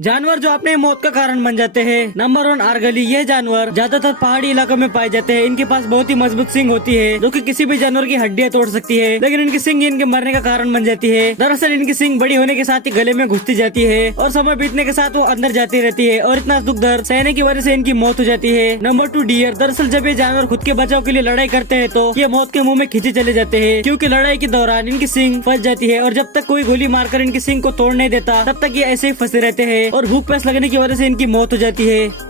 जानवर जो अपने मौत का कारण बन जाते हैं। नंबर 1 आर्गली। यह जानवर ज्यादातर पहाड़ी इलाकों में पाए जाते हैं। इनके पास बहुत ही मजबूत सींग होती है जो कि किसी भी जानवर की हड्डियां तोड़ सकती है, लेकिन इनकी सींग इनके मरने का कारण बन जाती है। दरअसल इनकी सींग बड़ी होने के साथ ही गले में घुसती जाती है और समय बीतने के साथ वो अंदर जाती रहती है और इतना दुख दर्द सहने की वजह से इनकी मौत हो जाती है। Number 2 dear. दरअसल जब ये जानवर खुद के बचाव के लिए लड़ाई करते हैं तो ये मौत के मुंह में खींचे चले जाते हैं, क्योंकि लड़ाई के दौरान इनकी सींग फंस जाती है और जब तक कोई गोली मारकर इनकी सींग को तोड़ नहीं देता तब तक ये ऐसे ही फंसे रहते हैं और भूख प्यास लगने की वजह से इनकी मौत हो जाती है।